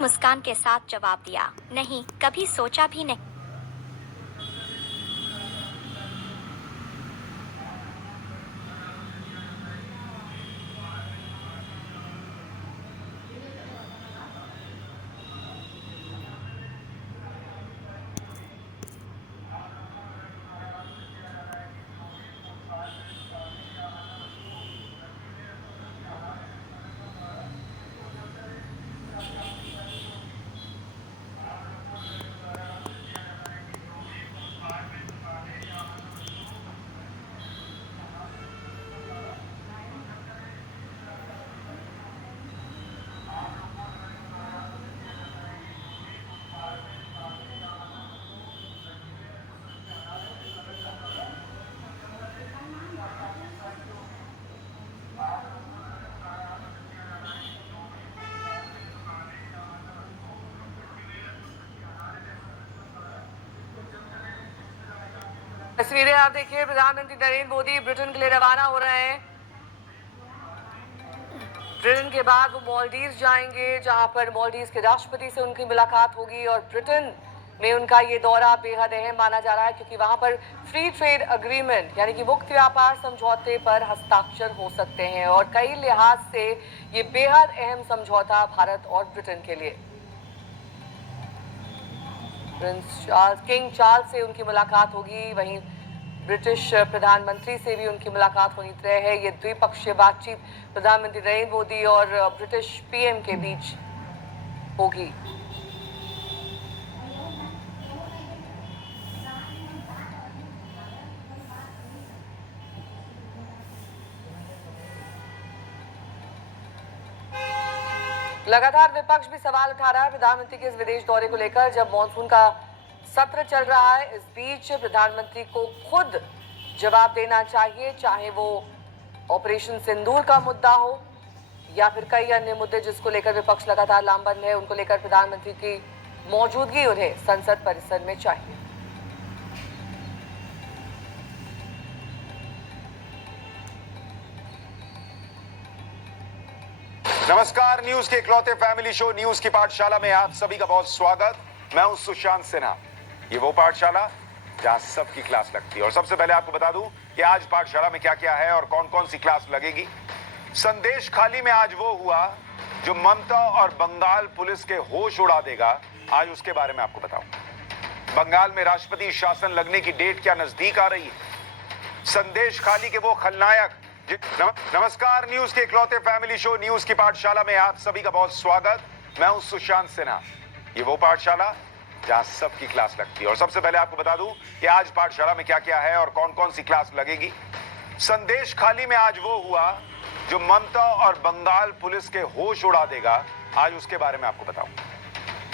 मुस्कान के साथ जवाब दिया, नहीं, कभी सोचा भी नहीं। तस्वीरें आप देखिए, प्रधानमंत्री नरेंद्र मोदी ब्रिटेन के लिए रवाना हो रहे हैं। ब्रिटेन के बाद वो मालदीव जाएंगे, जहां पर मालदीव के राष्ट्रपति से उनकी मुलाकात होगी। और ब्रिटेन में उनका ये दौरा बेहद अहम माना जा रहा है, क्योंकि वहां पर फ्री ट्रेड अग्रीमेंट यानी कि मुक्त व्यापार समझौते पर हस्ताक्षर हो सकते हैं। और कई लिहाज से ये बेहद अहम समझौता भारत और ब्रिटेन के लिए। किंग चार्ल्स से उनकी मुलाकात होगी, वहीं ब्रिटिश प्रधानमंत्री से भी उनकी मुलाकात होनी तय है। ये द्विपक्षीय बातचीत प्रधानमंत्री नरेंद्र मोदी और ब्रिटिश पीएम के बीच होगी। लगातार विपक्ष भी सवाल उठा रहा है प्रधानमंत्री के इस विदेश दौरे को लेकर, जब मॉनसून का सत्र चल रहा है। इस बीच प्रधानमंत्री को खुद जवाब देना चाहिए, चाहे वो ऑपरेशन सिंदूर का मुद्दा हो या फिर कई अन्य मुद्दे जिसको लेकर विपक्ष लगातार लामबंद है। उनको लेकर प्रधानमंत्री की मौजूदगी उन्हें संसद परिसर में चाहिए। नमस्कार, न्यूज के इकलौते फैमिली शो न्यूज की पाठशाला में आप सभी का बहुत स्वागत। मैं हूं सुशांत सिन्हा। ये वो पाठशाला जहां सबकी क्लास लगती है। और सबसे पहले आपको बता दूं कि आज पाठशाला में क्या क्या है और कौन कौन सी क्लास लगेगी। संदेश खाली में आज वो हुआ जो ममता और बंगाल पुलिस के होश उड़ा देगा, आज उसके बारे में आपको बताऊं। बंगाल में राष्ट्रपति शासन लगने की डेट क्या नजदीक आ रही है। संदेश खाली के वो खलनायक। नमस्कार, न्यूज के इकलौते फैमिली शो न्यूज की पाठशाला में आप सभी का बहुत स्वागत। मैं हूं सुशांत सिन्हा। ये वो पाठशाला जहां सबकी क्लास लगती है। और सबसे पहले आपको बता दूं कि आज पाठशाला में क्या क्या है और कौन कौन सी क्लास लगेगी। संदेश खाली में आज वो हुआ जो ममता और बंगाल पुलिस के होश उड़ा देगा, आज उसके बारे में आपको बताऊं।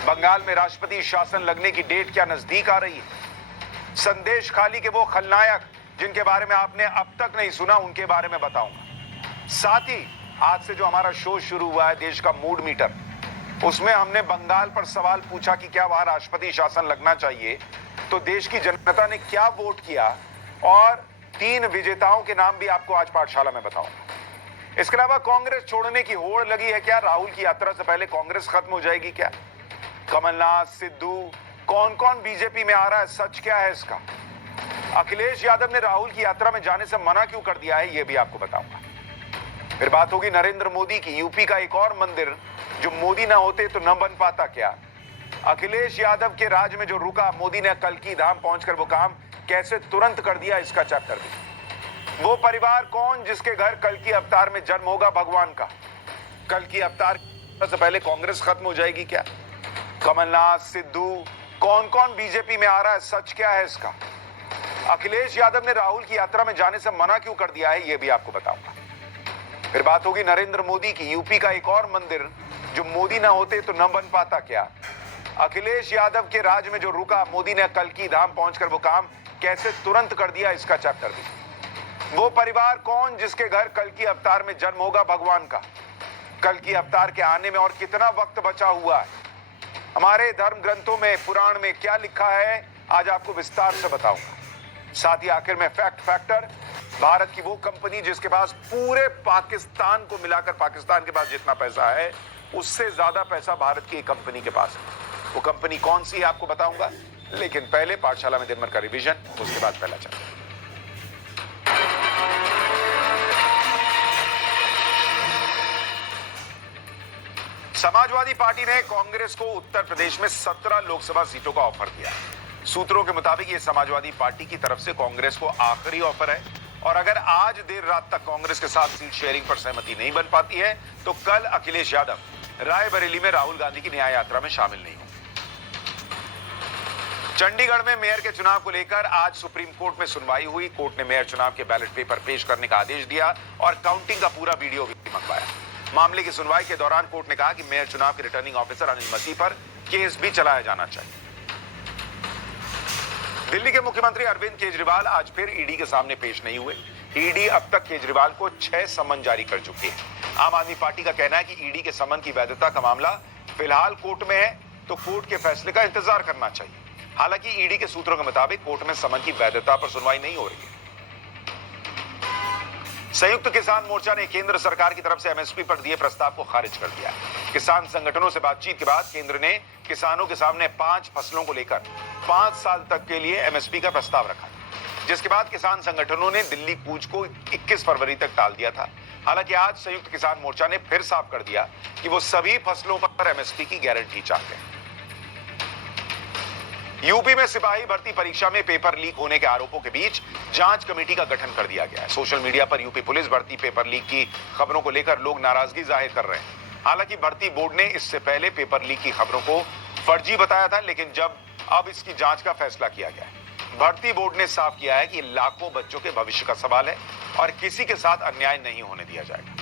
बंगाल में राष्ट्रपति शासन लगने की डेट क्या नजदीक आ रही है। संदेश खाली के वो खलनायक जिनके बारे में आपने अब तक नहीं सुना, उनके बारे में बताऊंगा। साथ ही आज से जो हमारा शो शुरू हुआ है देश का मूड मीटर, उसमें हमने बंगाल पर सवाल पूछा कि क्या वहां राष्ट्रपति शासन लगना चाहिए, तो देश की जनता ने क्या वोट किया, और 3 विजेताओं के नाम भी आपको आज पाठशाला में बताऊंगा। इसके अलावा कांग्रेस छोड़ने की होड़ लगी है क्या। राहुल की यात्रा से पहले कांग्रेस खत्म हो जाएगी क्या। कमलनाथ, सिद्धू, कौन कौन बीजेपी में आ रहा है, सच क्या है इसका। अखिलेश यादव ने राहुल की यात्रा में जाने से मना क्यों कर दिया है, यह भी आपको बताऊंगा। फिर बात होगी नरेंद्र मोदी की। यूपी का एक और मंदिर जो मोदी ना होते तो न बन पाता क्या। अखिलेश यादव के राज में जो रुका, मोदी ने कल की धाम पहुंचकर वो काम कैसे तुरंत कर दिया, इसका चैप्टर भी। वो परिवार कौन जिसके घर कल की अवतार में जन्म होगा भगवान का। कल की अवतार से पहले कांग्रेस खत्म हो जाएगी क्या। कमलनाथ, सिद्धू, कौन कौन बीजेपी में आ रहा है, सच क्या है इसका। अखिलेश यादव ने राहुल की यात्रा में जाने से मना क्यों कर दिया है, यह भी आपको बताऊंगा। फिर बात होगी नरेंद्र मोदी की। यूपी का एक और मंदिर जो मोदी ना होते तो न बन पाता क्या। अखिलेश यादव के राज में जो रुका, मोदी ने कल की धाम पहुंचकर वो काम कैसे तुरंत कर दिया, इसका चैप्टर भी। वो परिवार कौन जिसके घर कल की अवतार में जन्म होगा भगवान का। कल की अवतार के आने में और कितना वक्त बचा हुआ है, हमारे धर्म ग्रंथों में, पुराण में क्या लिखा है, आज आपको विस्तार से बताऊंगा। साथ ही आखिर में फैक्ट फैक्टर, भारत की वो कंपनी जिसके पास पूरे पाकिस्तान को मिलाकर, पाकिस्तान के पास जितना पैसा है उससे ज्यादा पैसा भारत की एक कंपनी के पास है। वो कंपनी कौन सी है आपको बताऊंगा, लेकिन पहले पाठशाला में दिन भर का रिवीजन, उसके बाद पहला चैप्टर। समाजवादी पार्टी ने कांग्रेस को उत्तर प्रदेश में 17 लोकसभा सीटों का ऑफर दिया। सूत्रों के मुताबिक ये समाजवादी पार्टी की तरफ से कांग्रेस को आखिरी ऑफर है और अगर आज देर रात तक कांग्रेस के साथ सीट शेयरिंग पर सहमति नहीं बन पाती है तो कल अखिलेश यादव रायबरेली में राहुल गांधी की न्याय यात्रा में शामिल नहीं होंगे। चंडीगढ़ में मेयर के चुनाव को लेकर आज सुप्रीम कोर्ट में सुनवाई हुई। कोर्ट ने मेयर चुनाव के बैलेट पेपर पेश करने का आदेश दिया और काउंटिंग का पूरा वीडियो भी मंगवाया। मामले की सुनवाई के दौरान कोर्ट ने कहा कि मेयर चुनाव के रिटर्निंग ऑफिसर अनिल मसीह पर केस भी चलाया जाना चाहिए। दिल्ली के मुख्यमंत्री अरविंद केजरीवाल आज फिर ईडी के सामने पेश नहीं हुए। ईडी अब तक केजरीवाल को 6 समन जारी कर चुकी है। आम आदमी पार्टी का कहना है कि ईडी के समन की वैधता का मामला फिलहाल कोर्ट में है तो कोर्ट के फैसले का इंतजार करना चाहिए। हालांकि ईडी के सूत्रों के मुताबिक कोर्ट में समन की वैधता पर सुनवाई नहीं हो रही है। संयुक्त किसान मोर्चा ने केंद्र सरकार की तरफ से एमएसपी पर दिए प्रस्ताव को खारिज कर दिया है। किसान संगठनों से बातचीत के बाद केंद्र ने किसानों के सामने 5 फसलों को लेकर 5 साल तक के लिए एमएसपी का प्रस्ताव रखा, जिसके बाद किसान संगठनों ने दिल्ली कूच को 21 फरवरी तक टाल दिया था। हालांकि आज संयुक्त किसान मोर्चा ने फिर साफ कर दिया कि वो सभी फसलों पर एमएसपी की गारंटी चाहते हैं। यूपी में सिपाही भर्ती परीक्षा में पेपर लीक होने के आरोपों के बीच जांच कमेटी का गठन कर दिया गया है। सोशल मीडिया पर यूपी पुलिस भर्ती पेपर लीक की खबरों को लेकर लोग नाराजगी जाहिर कर रहे हैं। हालांकि भर्ती बोर्ड ने इससे पहले पेपर लीक की खबरों को फर्जी बताया था, लेकिन अब इसकी जांच का फैसला किया गया है। भर्ती बोर्ड ने साफ किया है कि लाखों बच्चों के भविष्य का सवाल है और किसी के साथ अन्याय नहीं होने दिया जाएगा।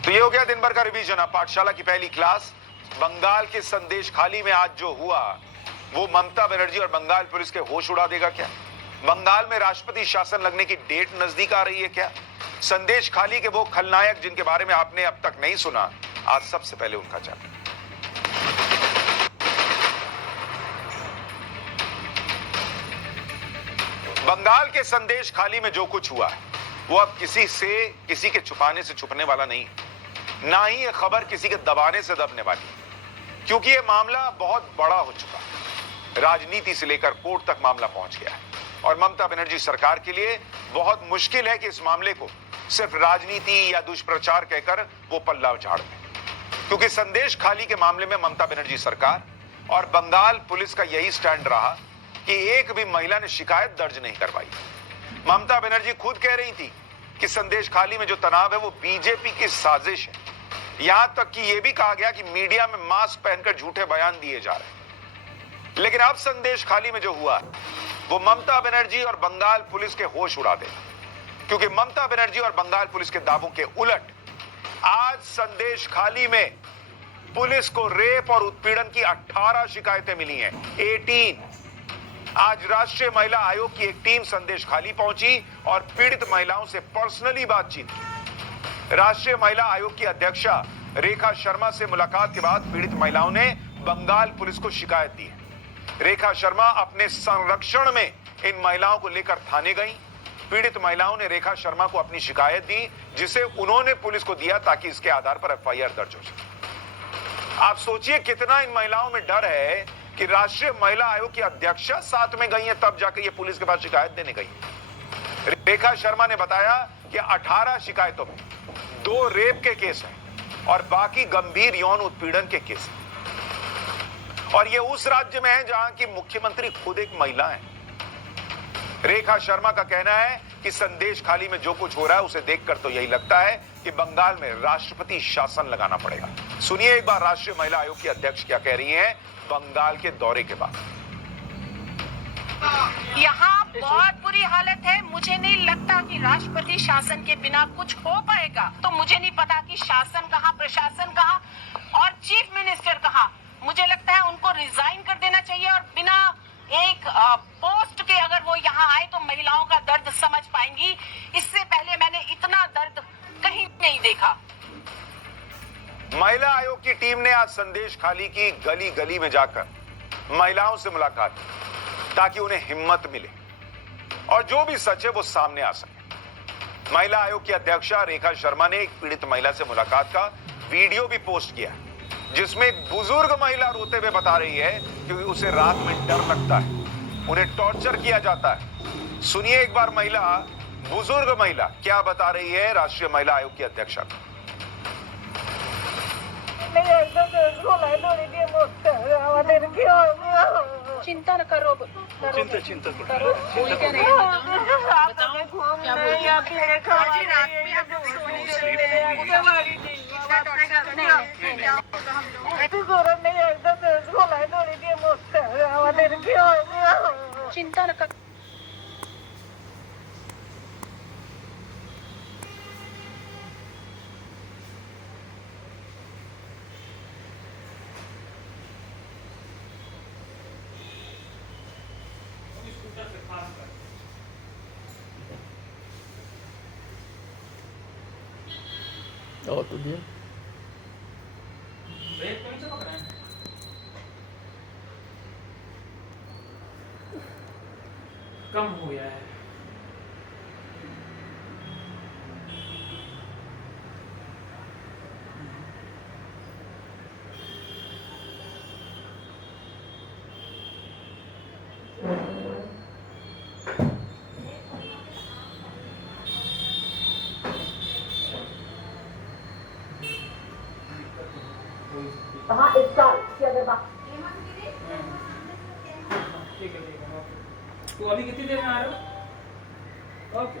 तो ये हो गया दिन भर का रिवीजन। अब पाठशाला की पहली क्लास। बंगाल के संदेश खाली में आज जो हुआ वो ममता बनर्जी और बंगाल पुलिस के होश उड़ा देगा क्या? बंगाल में राष्ट्रपति शासन लगने की डेट नजदीक आ रही है क्या? संदेश खाली के वो खलनायक जिनके बारे में आपने अब तक नहीं सुना, आज सबसे पहले उनका जाना। बंगाल के संदेश खाली में जो कुछ हुआ वो अब किसी के छुपाने से छुपने वाला नहीं, ना ही ये खबर किसी के दबाने से दबने वाली, क्योंकि ये मामला बहुत बड़ा हो चुका है। राजनीति से लेकर कोर्ट तक मामला पहुंच गया है और ममता बनर्जी सरकार के लिए बहुत मुश्किल है कि इस मामले को सिर्फ राजनीति या दुष्प्रचार कहकर वो पल्ला झाड़ दें, क्योंकि संदेश खाली के मामले में ममता बनर्जी सरकार और बंगाल पुलिस का यही स्टैंड रहा कि एक भी महिला ने शिकायत दर्ज नहीं करवाई। ममता बनर्जी खुद कह रही थी कि संदेश खाली में जो तनाव है वो बीजेपी की साजिश है। यहां तक कि यह भी कहा गया कि मीडिया में मास्क पहनकर झूठे बयान दिए जा रहे हैं। लेकिन अब संदेश खाली में जो हुआ वो ममता बनर्जी और बंगाल पुलिस के होश उड़ा देगा, क्योंकि ममता बनर्जी और बंगाल पुलिस के दावों के उलट आज संदेश खाली में पुलिस को रेप और उत्पीड़न की 18 शिकायतें मिली हैं। 18। आज राष्ट्रीय महिला आयोग की एक टीम संदेश खाली पहुंची और पीड़ित महिलाओं से पर्सनली बातचीत की। राष्ट्रीय महिला आयोग की अध्यक्षा रेखा शर्मा से मुलाकात के बाद पीड़ित महिलाओं ने बंगाल पुलिस को शिकायत दी है। रेखा शर्मा अपने संरक्षण में इन महिलाओं को लेकर थाने गई। पीड़ित महिलाओं ने रेखा शर्मा को अपनी शिकायत दी, जिसे उन्होंने पुलिस को दिया ताकि इसके आधार पर एफआईआर दर्ज हो सके। आप सोचिए कितना इन महिलाओं में डर है कि राष्ट्रीय महिला आयोग की अध्यक्षा साथ में गई है, तब जाकर ये पुलिस के पास शिकायत देने गई। रेखा शर्मा ने बताया कि 18 शिकायतों में 2 रेप के केस हैं और बाकी गंभीर यौन उत्पीड़न के केस हैं। और ये उस राज्य में है जहां की मुख्यमंत्री खुद एक महिला है। रेखा शर्मा का कहना है कि संदेश खाली में जो कुछ हो रहा है उसे देखकर तो यही लगता है कि बंगाल में राष्ट्रपति शासन लगाना पड़ेगा। सुनिए एक बार राष्ट्रीय महिला आयोग की अध्यक्ष क्या कह रही हैं बंगाल के दौरे के बाद। यहाँ बहुत बुरी हालत है। मुझे नहीं लगता कि राष्ट्रपति शासन के बिना कुछ हो पाएगा। तो मुझे नहीं पता कि शासन कहाँ, प्रशासन कहाँ और चीफ मिनिस्टर कहाँ। मुझे लगता है उनको रिजाइन कर देना चाहिए और बिना एक पोस्ट के अगर वो यहाँ आए तो महिलाओं का दर्द समझ पाएंगी। इससे पहले मैंने इतना दर्द कहीं नहीं देखा। महिला आयोग की टीम ने आज संदेश खाली की गली गली में जाकर महिलाओं से मुलाकात की ताकि उन्हें हिम्मत मिले और जो भी सच है वो सामने आ सके। महिला आयोग की अध्यक्षा रेखा शर्मा ने एक पीड़ित महिला से मुलाकात का वीडियो भी पोस्ट किया जिसमें एक बुजुर्ग महिला रोते हुए बता रही है कि उसे रात में डर लगता है, उन्हें टॉर्चर किया जाता है। सुनिए एक बार बुजुर्ग महिला क्या बता रही है राष्ट्रीय महिला आयोग की अध्यक्षा। चिंता न करो, चिंता करो, बोल क्या रहे हैं बताओ, क्या बोल रही हैं? आज ही रात में हम लोग सोने चले गए। चिंता न करो। और तो दिया कम हो गया है। हाँ इस साल की अगर बात ठीक है। तो अभी कितनी देर में आ रहे हो? ओके।